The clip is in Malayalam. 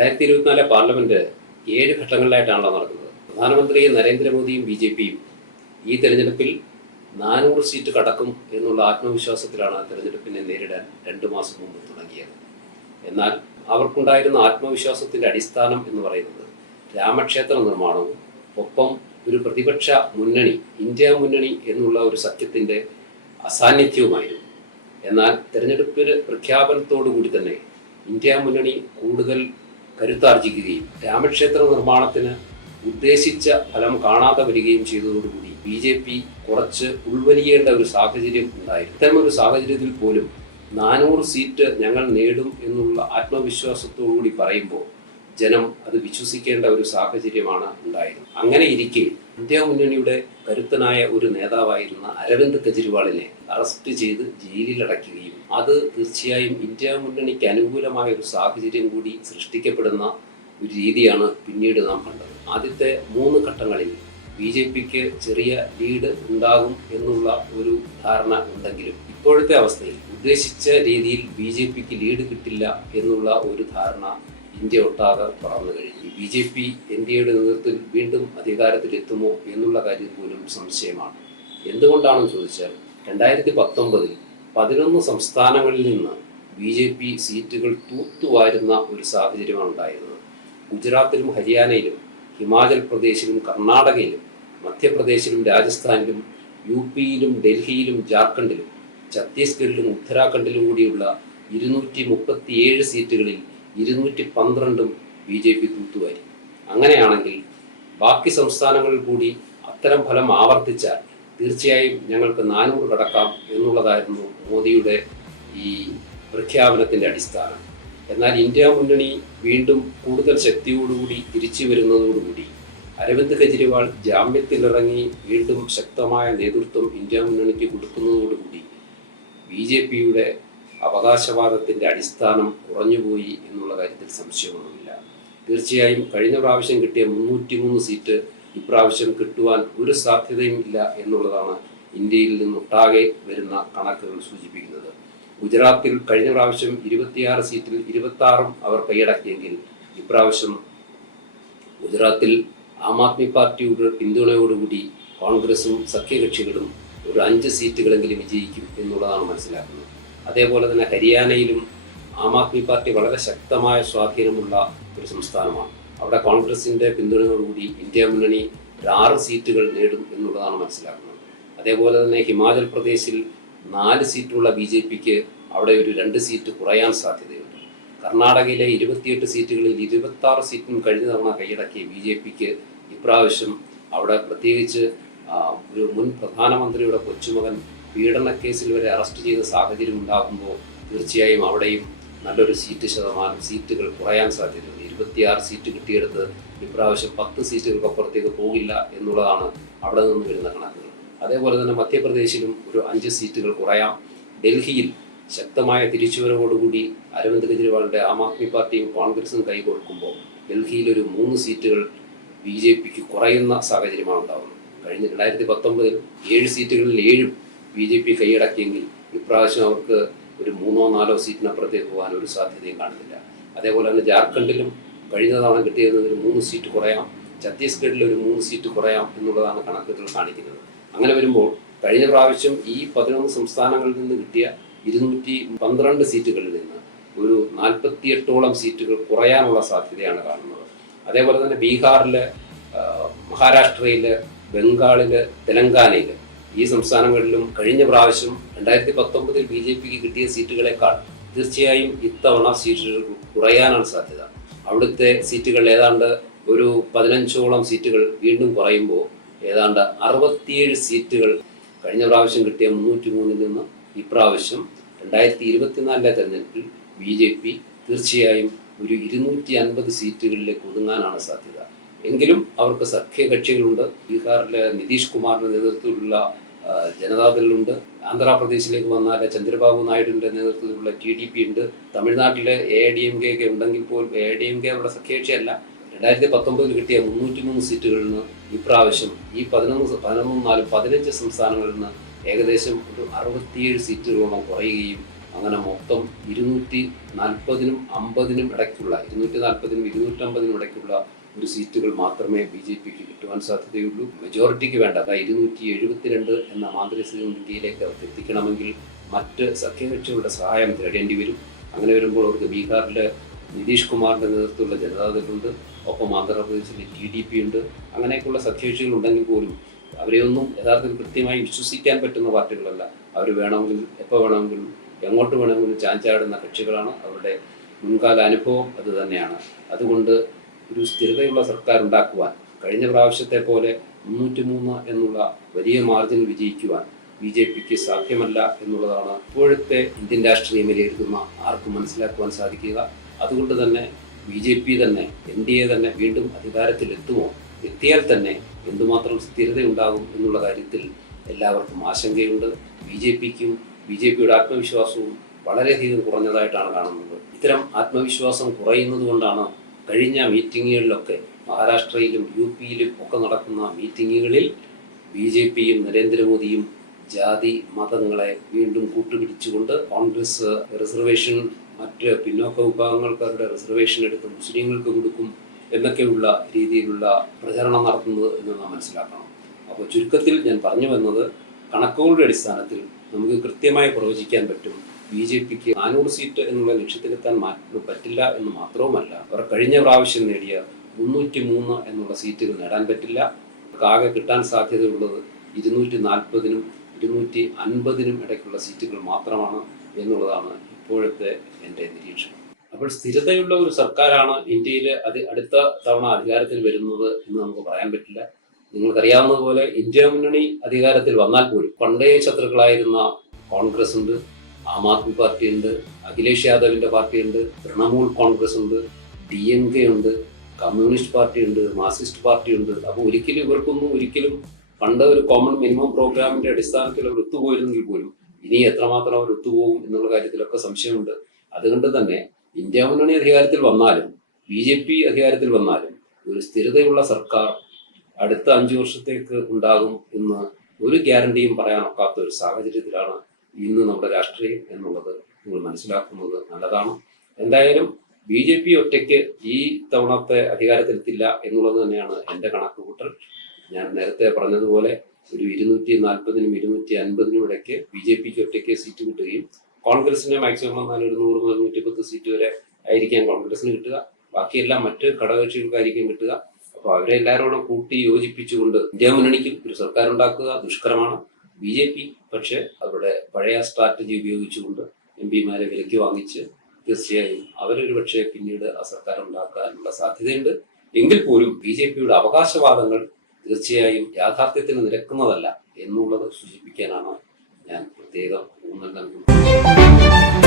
2024 പാർലമെന്റ് 7 ഘട്ടങ്ങളിലായിട്ടാണല്ലോ നടക്കുന്നത്. പ്രധാനമന്ത്രി നരേന്ദ്രമോദിയും BJPയും ഈ തെരഞ്ഞെടുപ്പിൽ 400 സീറ്റ് കടക്കും എന്നുള്ള ആത്മവിശ്വാസത്തിലാണ് തെരഞ്ഞെടുപ്പിനെ നേരിടാൻ 2 മാസം മുമ്പ് തുടങ്ങിയത്. എന്നാൽ അവർക്കുണ്ടായിരുന്ന ആത്മവിശ്വാസത്തിന്റെ അടിസ്ഥാനം എന്ന് പറയുന്നത് രാമക്ഷേത്ര നിർമ്മാണവും ഒപ്പം ഒരു പ്രതിപക്ഷ മുന്നണി, ഇന്ത്യ മുന്നണി എന്നുള്ള ഒരു സഖ്യത്തിന്റെ അസാന്നിധ്യവുമായിരുന്നു. എന്നാൽ തെരഞ്ഞെടുപ്പ് പ്രഖ്യാപനത്തോടുകൂടി തന്നെ ഇന്ത്യ മുന്നണി കൂടുതൽ കരുത്താർജിക്കുകയും രാമക്ഷേത്ര നിർമ്മാണത്തിന് ഉദ്ദേശിച്ച ഫലം കാണാതെ വരികയും ചെയ്തതോടുകൂടി BJP കുറച്ച് ഉൾവലിയേണ്ട ഒരു സാഹചര്യം ഉണ്ടായിരുന്നു. ഇത്തരമൊരു സാഹചര്യത്തിൽ പോലും 400 സീറ്റ് ഞങ്ങൾ നേടും എന്നുള്ള ആത്മവിശ്വാസത്തോടുകൂടി പറയുമ്പോൾ ജനം അത് വിശ്വസിക്കേണ്ട ഒരു സാഹചര്യമാണ് ഉണ്ടായിരുന്നത്. അങ്ങനെ ഇരിക്കെ ഇന്ത്യ മുന്നണിയുടെ കരുത്തനായ ഒരു നേതാവായിരുന്ന അരവിന്ദ് കെജ്രിവാളിനെ അറസ്റ്റ് ചെയ്ത് ജയിലിലടയ്ക്കുകയും അത് തീർച്ചയായും ഇന്ത്യ മുന്നണിക്ക് അനുകൂലമായ ഒരു സാഹചര്യം കൂടി സൃഷ്ടിക്കപ്പെടുന്ന ഒരു രീതിയാണ് പിന്നീട് നാം കണ്ടത്. ആദ്യത്തെ 3 ഘട്ടങ്ങളിൽ BJPക്ക് ചെറിയ ലീഡ് ഉണ്ടാകും എന്നുള്ള ഒരു ധാരണ ഉണ്ടെങ്കിലും ഇപ്പോഴത്തെ അവസ്ഥയിൽ ഉദ്ദേശിച്ച രീതിയിൽ BJPക്ക് ലീഡ് കിട്ടില്ല എന്നുള്ള ഒരു ധാരണ ഇന്ത്യ ഒട്ടാകെ പറന്നു കഴിഞ്ഞു. BJP ഇന്ത്യയുടെ നേതൃത്വത്തിൽ വീണ്ടും അധികാരത്തിലെത്തുമോ എന്നുള്ള കാര്യം പോലും സംശയമാണ്. എന്തുകൊണ്ടാണെന്ന് ചോദിച്ചാൽ 2019 11 സംസ്ഥാനങ്ങളിൽ നിന്ന് BJP സീറ്റുകൾ തൂത്തുവാരുന്ന ഒരു സാഹചര്യമാണ് ഉണ്ടായിരുന്നത്. ഗുജറാത്തിലും ഹരിയാനയിലും ഹിമാചൽ പ്രദേശിലും കർണാടകയിലും മധ്യപ്രദേശിലും രാജസ്ഥാനിലും UPയിലും ഡൽഹിയിലും ജാർഖണ്ഡിലും ഛത്തീസ്ഗഡിലും ഉത്തരാഖണ്ഡിലും കൂടിയുള്ള 237 സീറ്റുകളിൽ 212 BJP തൂത്തുവാരി. അങ്ങനെയാണെങ്കിൽ ബാക്കി സംസ്ഥാനങ്ങളിൽ കൂടി അത്തരം ഫലം ആവർത്തിച്ചാൽ തീർച്ചയായും ഞങ്ങൾക്ക് 400 കടക്കാം എന്നുള്ളതായിരുന്നു മോദിയുടെ ഈ പ്രഖ്യാപനത്തിൻ്റെ അടിസ്ഥാനം. എന്നാൽ ഇന്ത്യ മുന്നണി വീണ്ടും കൂടുതൽ ശക്തിയോടുകൂടി തിരിച്ചു വരുന്നതോടുകൂടി അരവിന്ദ് കെജ്രിവാൾ ജാമ്യത്തിലിറങ്ങി വീണ്ടും ശക്തമായ നേതൃത്വം ഇന്ത്യ മുന്നണിക്ക് കൊടുക്കുന്നതോടുകൂടി BJPയുടെ അവകാശവാദത്തിൻ്റെ അടിസ്ഥാനം കുറഞ്ഞുപോയി എന്നുള്ള കാര്യത്തിൽ സംശയമൊന്നുമില്ല. തീർച്ചയായും കഴിഞ്ഞ പ്രാവശ്യം കിട്ടിയ 303 സീറ്റ് ഇപ്രാവശ്യം കിട്ടുവാൻ ഒരു സാധ്യതയും ഇല്ല എന്നുള്ളതാണ് ഇന്ത്യയിൽ നിന്നൊട്ടാകെ വരുന്ന കണക്കുകൾ സൂചിപ്പിക്കുന്നത്. ഗുജറാത്തിൽ കഴിഞ്ഞ പ്രാവശ്യം 26 സീറ്റിൽ 26 അവർ കൈയടക്കിയെങ്കിൽ ഇപ്രാവശ്യം ഗുജറാത്തിൽ ആം ആദ്മി പാർട്ടിയുടെ പിന്തുണയോടുകൂടി കോൺഗ്രസും സഖ്യകക്ഷികളും ഒരു 5 സീറ്റുകളെങ്കിലും വിജയിക്കും എന്നുള്ളതാണ് മനസ്സിലാക്കുന്നത്. അതേപോലെ തന്നെ ഹരിയാനയിലും ആം ആദ്മി പാർട്ടി വളരെ ശക്തമായ സ്വാധീനമുള്ള ഒരു സംസ്ഥാനമാണ്. അവിടെ കോൺഗ്രസിൻ്റെ പിന്തുണയോടുകൂടി ഇന്ത്യ മുന്നണി 6 സീറ്റുകൾ നേടും എന്നുള്ളതാണ് മനസ്സിലാക്കുന്നത്. അതേപോലെ തന്നെ ഹിമാചൽ പ്രദേശിൽ 4 സീറ്റുള്ള BJPക്ക് അവിടെ ഒരു 2 സീറ്റ് കുറയാൻ സാധ്യതയുണ്ട്. കർണാടകയിലെ 28 സീറ്റുകളിൽ 26 സീറ്റും കഴിഞ്ഞ തവണ കൈയടക്കിയ BJPക്ക് ഇപ്രാവശ്യം അവിടെ പ്രത്യേകിച്ച് ഒരു മുൻ പ്രധാനമന്ത്രിയുടെ കൊച്ചുമകൻ പീഡനക്കേസിൽ വരെ അറസ്റ്റ് ചെയ്ത സാഹചര്യം ഉണ്ടാകുമ്പോൾ തീർച്ചയായും അവിടെയും നല്ലൊരു സീറ്റുകൾ കുറയാൻ സാധ്യതയുണ്ട്. 26 സീറ്റ് കിട്ടിയെടുത്ത് ഇപ്രാവശ്യം 10 സീറ്റുകൾക്കപ്പുറത്തേക്ക് പോകില്ല എന്നുള്ളതാണ് അവിടെ നിന്ന് വരുന്ന കണക്കുകൾ. അതേപോലെ തന്നെ മധ്യപ്രദേശിലും ഒരു 5 സീറ്റുകൾ കുറയാം. ഡൽഹിയിൽ ശക്തമായ തിരിച്ചുവരവോടുകൂടി അരവിന്ദ് കെജ്രിവാളിൻ്റെ ആം ആദ്മി പാർട്ടിയും കോൺഗ്രസും കൈകൊടുക്കുമ്പോൾ ഡൽഹിയിൽ ഒരു 3 സീറ്റുകൾ BJPക്ക് കുറയുന്ന സാഹചര്യമാണ് ഉണ്ടാകുന്നത്. കഴിഞ്ഞ 2019 7 സീറ്റുകളിൽ 7 BJP കൈയടക്കിയെങ്കിൽ ഇപ്രാവശ്യം അവർക്ക് ഒരു 3-4 സീറ്റിനപ്പുറത്തേക്ക് പോകാൻ ഒരു സാധ്യതയും കാണുന്നില്ല. അതേപോലെ തന്നെ ജാർഖണ്ഡിലും കഴിഞ്ഞ തവണ കിട്ടിയതിൽ ഒരു 3 സീറ്റ് കുറയാം, ഛത്തീസ്ഗഡിൽ ഒരു 3 സീറ്റ് കുറയാം എന്നുള്ളതാണ് കണക്കുകൾ കാണിക്കുന്നത്. അങ്ങനെ വരുമ്പോൾ കഴിഞ്ഞ പ്രാവശ്യം ഈ 11 സംസ്ഥാനങ്ങളിൽ നിന്ന് കിട്ടിയ 212 സീറ്റുകളിൽ നിന്ന് ഒരു 48ഓളം സീറ്റുകൾ കുറയാനുള്ള സാധ്യതയാണ് കാണുന്നത്. അതേപോലെ തന്നെ ബീഹാറിൽ, മഹാരാഷ്ട്രയിൽ, ബംഗാളിൽ, തെലങ്കാനയിൽ ഈ സംസ്ഥാനങ്ങളിലും കഴിഞ്ഞ പ്രാവശ്യം 2019 BJPക്ക് കിട്ടിയ സീറ്റുകളെക്കാൾ തീർച്ചയായും ഇത്തവണ സീറ്റുകൾ കുറയാനാണ് സാധ്യത. അവിടുത്തെ സീറ്റുകൾ ഏതാണ്ട് ഒരു 15ഓളം സീറ്റുകൾ വീണ്ടും കുറയുമ്പോൾ ഏതാണ്ട് 67 സീറ്റുകൾ കഴിഞ്ഞ പ്രാവശ്യം കിട്ടിയ 303 നിന്ന് ഇപ്രാവശ്യം 2024 തെരഞ്ഞെടുപ്പിൽ BJP തീർച്ചയായും ഒരു 250 സീറ്റുകളിലേക്ക് ഒതുങ്ങാനാണ് സാധ്യത. എങ്കിലും അവർക്ക് സഖ്യകക്ഷികളുണ്ട്. ബീഹാറിലെ നിതീഷ് കുമാറിന്റെ നേതൃത്വത്തിലുള്ള ജനതാദളുണ്ട്. ആന്ധ്രാപ്രദേശിലേക്ക് വന്നാൽ ചന്ദ്രബാബു നായിഡുവിന്റെ നേതൃത്വത്തിലുള്ള TDP ഉണ്ട്. തമിഴ്നാട്ടിലെ AIDMK ഒക്കെ ഉണ്ടെങ്കിൽ പോലും AIDMK അവരുടെ സഖ്യകക്ഷിയല്ല. 2019 കിട്ടിയ 303 സീറ്റുകളിൽ നിന്ന് ഇപ്രാവശ്യം ഈ 15 സംസ്ഥാനങ്ങളിൽ നിന്ന് ഏകദേശം ഒരു 67 സീറ്റുകളോളം കുറയുകയും അങ്ങനെ മൊത്തം 240-നും 50-നും ഇടയ്ക്കുള്ള 240-നും 250-നും ഇടയ്ക്കുള്ള ഒരു സീറ്റുകൾ മാത്രമേ ബി ജെ പിക്ക് കിട്ടുവാൻ സാധ്യതയുള്ളൂ. മെജോറിറ്റിക്ക് വേണ്ട 272 എന്ന മാന്ത്രിക ഇന്ത്യയിലേക്ക് അവർക്ക് എത്തിക്കണമെങ്കിൽ മറ്റ് സഖ്യകക്ഷികളുടെ സഹായം തേടേണ്ടി വരും. അങ്ങനെ വരുമ്പോൾ അവർക്ക് ബീഹാറിലെ നിതീഷ് കുമാറിൻ്റെ നേതൃത്വത്തിലുള്ള ജനതാദളുണ്ട്, ഒപ്പം ആന്ധ്രാപ്രദേശിലെ TDP ഉണ്ട്. അങ്ങനെയൊക്കെയുള്ള സഖ്യകക്ഷികൾ ഉണ്ടെങ്കിൽ പോലും അവരെയൊന്നും യഥാർത്ഥത്തിൽ കൃത്യമായി വിശ്വസിക്കാൻ പറ്റുന്ന പാർട്ടികളല്ല. അവർ വേണമെങ്കിൽ എപ്പോൾ വേണമെങ്കിലും എങ്ങോട്ട് വേണമെങ്കിലും ചാഞ്ചാടുന്ന കക്ഷികളാണ്. അവരുടെ മുൻകാല അനുഭവം അത് തന്നെയാണ്. അതുകൊണ്ട് ഒരു സ്ഥിരതയുള്ള സർക്കാർ ഉണ്ടാക്കുവാൻ കഴിഞ്ഞ പ്രാവശ്യത്തെ പോലെ 303 എന്നുള്ള വലിയ മാർജിൻ വിജയിക്കുവാൻ BJPക്ക് സാധ്യമല്ല എന്നുള്ളതാണ് ഇപ്പോഴത്തെ ഇന്ത്യൻ രാഷ്ട്രീയം വിലയിരുത്തുന്ന ആർക്കും മനസ്സിലാക്കുവാൻ സാധിക്കുക. അതുകൊണ്ട് തന്നെ BJP തന്നെ NDA തന്നെ വീണ്ടും അധികാരത്തിലെത്തുമോ, എത്തിയാൽ തന്നെ എന്തുമാത്രം സ്ഥിരതയുണ്ടാകും എന്നുള്ള കാര്യത്തിൽ എല്ലാവർക്കും ആശങ്കയുണ്ട്. BJPക്കും BJPയുടെ ആത്മവിശ്വാസവും വളരെയധികം കുറഞ്ഞതായിട്ടാണ് കാണുന്നത്. ഇത്തരം ആത്മവിശ്വാസം കുറയുന്നത് കൊണ്ടാണ് കഴിഞ്ഞ മീറ്റിങ്ങുകളിലൊക്കെ മഹാരാഷ്ട്രയിലും UPയിലും ഒക്കെ നടക്കുന്ന മീറ്റിങ്ങുകളിൽ BJPയും നരേന്ദ്രമോദിയും ജാതി മതങ്ങളെ വീണ്ടും കൂട്ടുപിടിച്ചുകൊണ്ട് കോൺഗ്രസ് റിസർവേഷൻ മറ്റ് പിന്നോക്ക വിഭാഗങ്ങൾക്കാരുടെ റിസർവേഷൻ എടുത്ത് മുസ്ലിങ്ങൾക്ക് കൊടുക്കും എന്നൊക്കെയുള്ള രീതിയിലുള്ള പ്രചരണം നടത്തുന്നത് എന്ന് നാം മനസ്സിലാക്കണം. അപ്പോൾ ചുരുക്കത്തിൽ ഞാൻ പറഞ്ഞു വന്നത്, കണക്കുകളുടെ അടിസ്ഥാനത്തിൽ നമുക്ക് കൃത്യമായി പ്രവചിക്കാൻ പറ്റും BJPക്ക് 400 സീറ്റ് എന്നുള്ള ലക്ഷ്യത്തിലെത്താൻ പറ്റില്ല എന്ന് മാത്രവുമല്ല, അവർ കഴിഞ്ഞ പ്രാവശ്യം നേടിയ 303 എന്നുള്ള സീറ്റുകൾ നേടാൻ പറ്റില്ല. ആകെ കിട്ടാൻ സാധ്യതയുള്ളത് 240-നും 250-നും ഇടയ്ക്കുള്ള സീറ്റുകൾ മാത്രമാണ് എന്നുള്ളതാണ് ഇപ്പോഴത്തെ എൻ്റെ നിരീക്ഷണം. അപ്പോൾ സ്ഥിരതയുള്ള ഒരു സർക്കാരാണ് ഇന്ത്യയിൽ അടുത്ത തവണ അധികാരത്തിൽ വരുന്നത് എന്ന് നമുക്ക് പറയാൻ പറ്റില്ല. നിങ്ങൾക്കറിയാവുന്നതുപോലെ ഇന്ത്യ മുന്നണി അധികാരത്തിൽ വന്നാൽ പോലും പണ്ടേ ശത്രുക്കളായിരുന്ന കോൺഗ്രസ് ഉണ്ട്, ആം ആദ്മി പാർട്ടി ഉണ്ട്, അഖിലേഷ് യാദവിൻ്റെ പാർട്ടിയുണ്ട്, തൃണമൂൽ കോൺഗ്രസ് ഉണ്ട്, DMK ഉണ്ട്, കമ്മ്യൂണിസ്റ്റ് പാർട്ടി ഉണ്ട്, മാർക്സിസ്റ്റ് പാർട്ടി ഉണ്ട്. അപ്പോൾ ഒരിക്കലും പണ്ട് ഒരു കോമൺ മിനിമം പ്രോഗ്രാമിന്റെ അടിസ്ഥാനത്തിൽ അവർ ഒത്തുപോയിരുന്നെങ്കിൽ പോലും ഇനി എത്രമാത്രം അവർ ഒത്തുപോകും എന്നുള്ള കാര്യത്തിലൊക്കെ സംശയമുണ്ട്. അതുകൊണ്ട് തന്നെ ഇന്ത്യ മുന്നണി അധികാരത്തിൽ വന്നാലും BJP അധികാരത്തിൽ വന്നാലും ഒരു സ്ഥിരതയുള്ള സർക്കാർ അടുത്ത 5 വർഷത്തേക്ക് ഉണ്ടാകും എന്ന് ഒരു ഗ്യാരണ്ടിയും പറയാനൊക്കാത്ത ഒരു സാഹചര്യത്തിലാണ് ഇന്ന് നമ്മുടെ രാഷ്ട്രീയം എന്നുള്ളത് നിങ്ങൾ മനസ്സിലാക്കുന്നത് നല്ലതാണ്. എന്തായാലും BJP ഒറ്റയ്ക്ക് ഈ തവണത്തെ അധികാരത്തിലെത്തില്ല എന്നുള്ളത് തന്നെയാണ് എൻ്റെ കണക്കുകൂട്ടൽ. ഞാൻ നേരത്തെ പറഞ്ഞതുപോലെ ഒരു 240-നും 250-നും ഇടയ്ക്ക് BJPക്ക് ഒറ്റയ്ക്ക് സീറ്റ് കിട്ടുകയും കോൺഗ്രസിന് മാക്സിമം വന്നാൽ ഒരു 100 മുതൽ 110 സീറ്റ് വരെ ആയിരിക്കാം കോൺഗ്രസിന് കിട്ടുക. ബാക്കിയെല്ലാം മറ്റ് ഘടകകക്ഷികൾക്കായിരിക്കും കിട്ടുക. അപ്പോൾ അവരെ എല്ലാവരോടും കൂട്ടി യോജിപ്പിച്ചുകൊണ്ട് ഇന്ത്യ മുന്നണിക്ക് ഒരു സർക്കാർ ഉണ്ടാക്കുക ദുഷ്കരമാണ്. BJP പക്ഷേ അവരുടെ പഴയ സ്ട്രാറ്റജി ഉപയോഗിച്ചുകൊണ്ട് MP മാരെ വിലയ്ക്ക് വാങ്ങിച്ച് തീർച്ചയായും അവരൊരു പക്ഷേ പിന്നീട് ആ സർക്കാർ ഉണ്ടാക്കാനുള്ള സാധ്യതയുണ്ട്. എങ്കിൽ പോലും BJPയുടെ അവകാശവാദങ്ങൾ തീർച്ചയായും യാഥാർത്ഥ്യത്തിന് നിരക്കുന്നതല്ല എന്നുള്ളത് സൂചിപ്പിക്കാനാണ് ഞാൻ പ്രത്യേകം ഊന്നൽ നൽകുന്നത്.